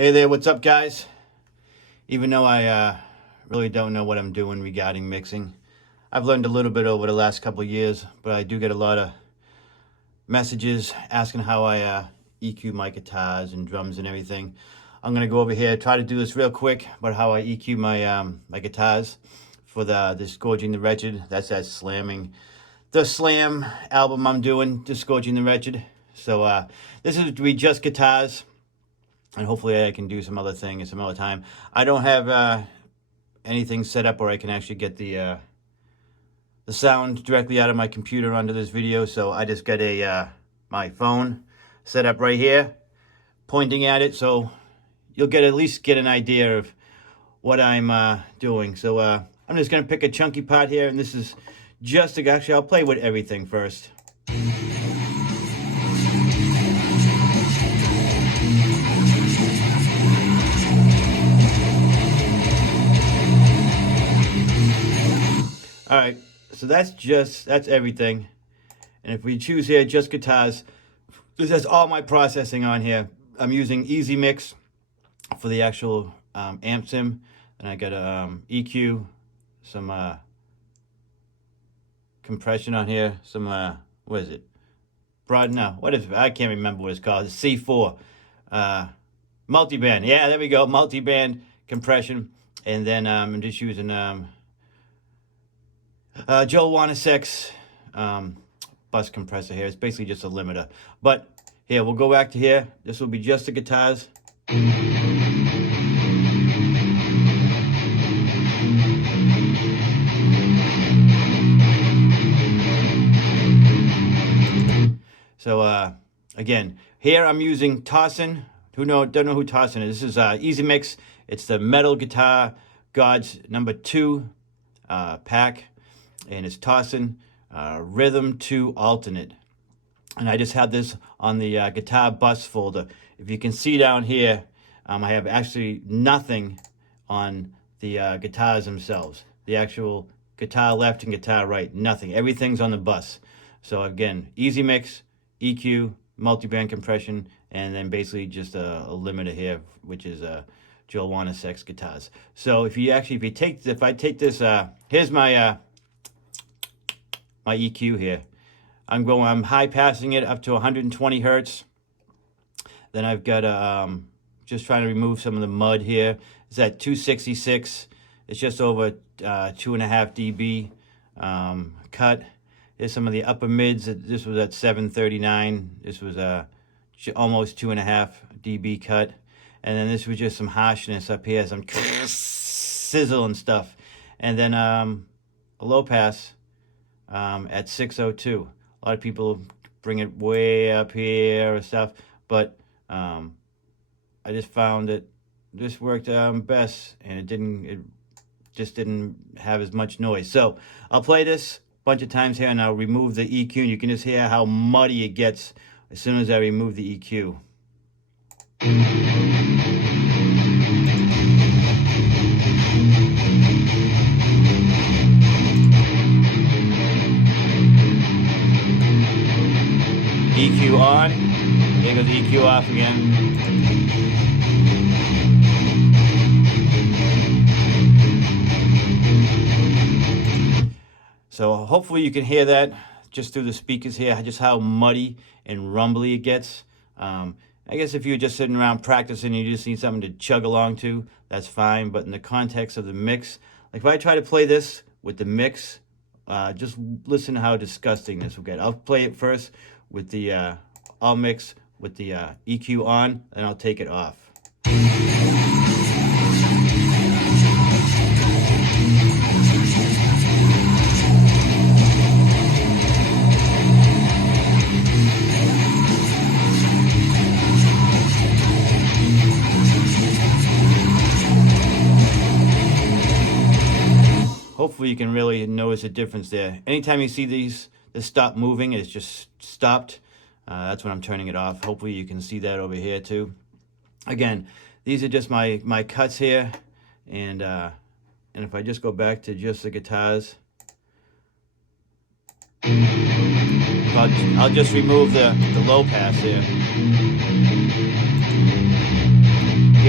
Hey there, what's up guys? Even though I really don't know what I'm doing regarding mixing, I've learned a little bit over the last couple of years, but I do get a lot of messages asking how I EQ my guitars and drums and everything. I'm going to go over here, try to do this real quick about how I EQ my my guitars for the Disgorging the Wretched. That's the Slam album I'm doing, Disgorging the Wretched. So this is to be just guitars. And hopefully I can do some other thing at some other time. I don't have anything set up where I can actually get the sound directly out of my computer onto this video. So I just got my phone set up right here, pointing at it. So you'll at least get an idea of what I'm doing. So I'm just going to pick a chunky part here. And this is just, actually I'll play with everything first. All right, so that's everything. And if we choose here, just guitars, this has all my processing on here. I'm using EZMix for the actual amp sim. And I got a EQ, some compression on here, some, what is it? I can't remember what it's called. It's C4, multiband. Yeah, there we go, multiband compression. And then I'm just using Joel Wanasek's bus compressor here. It's basically just a limiter. But here, we'll go back to here. This will be just the guitars. So again, here I'm using Tossin. Don't know who Tossin is. This is EZMix. It's the Metal Guitar Gods #2 pack. And it's Tossin Rhythm 2 Alternate. And I just have this on the guitar bus folder. If you can see down here, I have actually nothing on the guitars themselves. The actual guitar left and guitar right, nothing. Everything's on the bus. So again, EZMix, EQ, multiband compression, and then basically just a limiter here, which is Joel Wanasek's guitars. So if I take this, here's my EQ here. I'm high passing it up to 120 hertz. Then I've got just trying to remove some of the mud here. It's at 266. It's just over 2.5 dB cut. Here's some of the upper mids. This was at 739. This was almost 2.5 dB cut. And then this was just some harshness up here, some sizzle and stuff. And then a low pass at 602. A lot of people bring it way up here or stuff, but I just found that this worked best, and it just didn't have as much noise. So I'll play this a bunch of times here, and I'll remove the EQ, and you can just hear how muddy it gets as soon as I remove the EQ. EQ on, there goes the EQ off again. So hopefully you can hear that just through the speakers here, just how muddy and rumbly it gets. I guess if you're just sitting around practicing and you just need something to chug along to, that's fine. But in the context of the mix, like if I try to play this with the mix, just listen to how disgusting this will get. I'll play it first with the all mix with the EQ on, and I'll take it off. Hopefully you can really notice a difference there. Anytime you see this stop moving, it's just stopped. That's when I'm turning it off. Hopefully you can see that over here too. Again, these are just my cuts here, and if I just go back to just the guitars, I'll just remove the low pass here.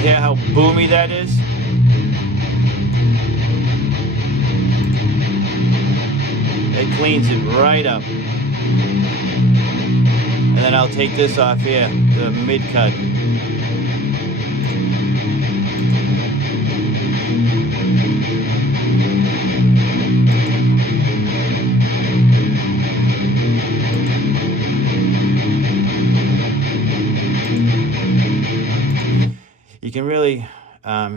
You hear how boomy that is? It cleans it right up. And then I'll take this off here, the mid cut. You can really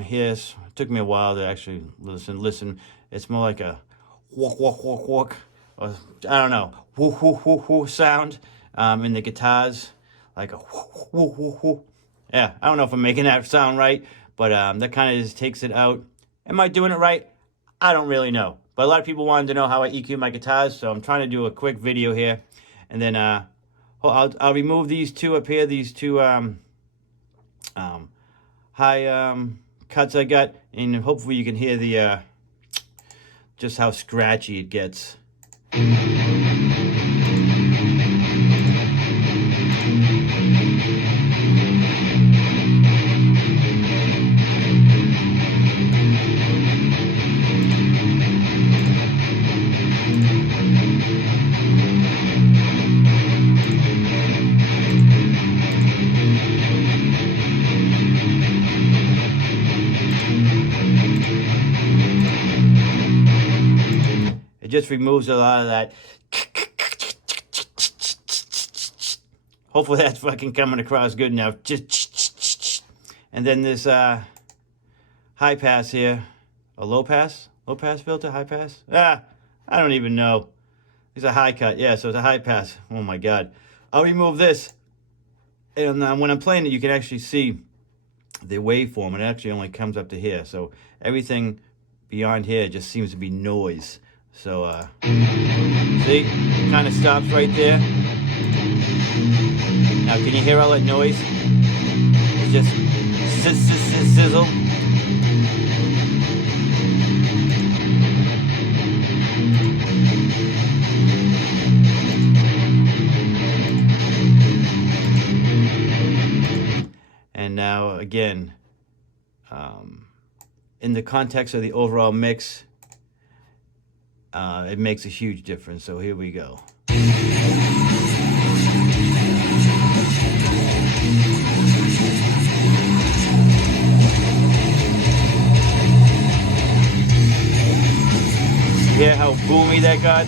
hear, it took me a while to actually listen. It's more like a walk, walk, walk, walk, or I don't know, whoo, whoo, whoo, whoo sound in the guitars, like a whoo, whoo, whoo, whoo. Yeah, I don't know if I'm making that sound right, but that kind of just takes it out. Am I doing it right? I don't really know. But a lot of people wanted to know how I EQ my guitars, so I'm trying to do a quick video here. And then I'll remove these two up here, these two high cuts I got, and hopefully you can hear the just how scratchy it gets. It just removes a lot of that. Hopefully that's fucking coming across good enough. And then this high pass here, a low pass filter, high pass. I don't even know. It's a high cut, yeah. So it's a high pass. Oh my god. I'll remove this, and when I'm playing it, you can actually see the waveform. It actually only comes up to here. So everything beyond here just seems to be noise. So, see, kind of stops right there. Now, can you hear all that noise? It's just sizzle. And now, again, in the context of the overall mix, it makes a huge difference. So here we go. You hear how boomy that got?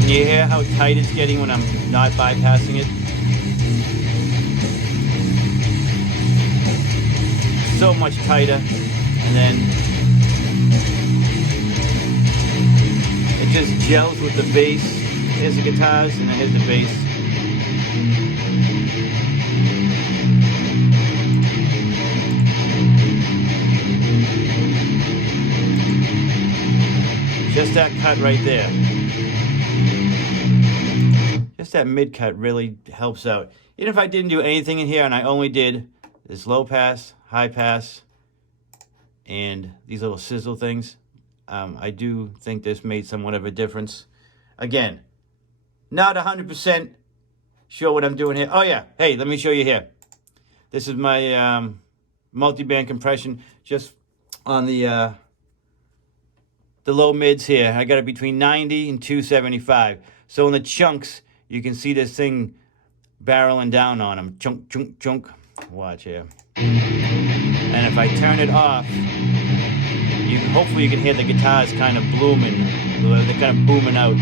Can you hear how tight it's getting when I'm not bypassing it? So much tighter. And then it just gels with the bass. Here's the guitars, and then here's the bass. Just that cut right there. Just that mid cut really helps out. Even if I didn't do anything in here and I only did this low pass, high pass, and these little sizzle things, I do think this made somewhat of a difference. Again, not 100% sure what I'm doing here. Oh yeah, hey, let me show you here. This is my multi-band compression just on the low mids here. I got it between 90 and 275. So in the chunks, you can see this thing barreling down on them. Chunk, chunk, chunk. Watch here. And if I turn it off, hopefully you can hear the guitars kind of blooming. They're kind of booming out.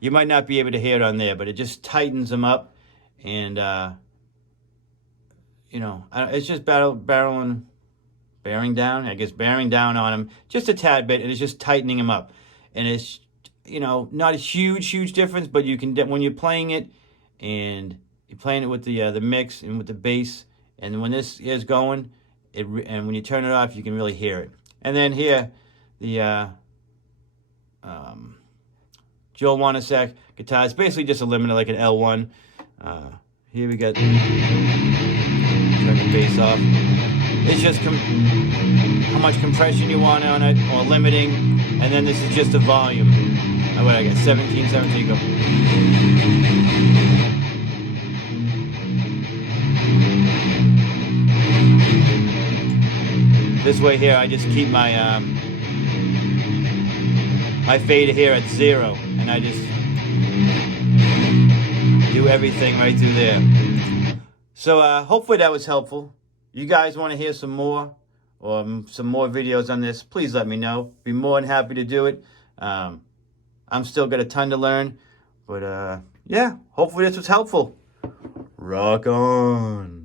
You might not be able to hear it on there, but it just tightens them up. And, you know, it's just bearing down on them just a tad bit, and it's just tightening them up. And it's, you know, not a huge difference, but you can, when you're playing it, and you're playing it with the mix and with the bass, and when this is going, and when you turn it off, you can really hear it. And then here, the Joe Wanasek guitar. It's basically just a limiter like an L1. Here we got, turn the bass off. It's just how much compression you want on it, or limiting, and then this is just a volume. What I got, 17, go. This way here, I just keep my my fader here at 0, and I just do everything right through there. So hopefully that was helpful. You guys want to hear some more, or some more videos on this, please let me know. Be more than happy to do it. I'm still got a ton to learn, but yeah, hopefully this was helpful. Rock on.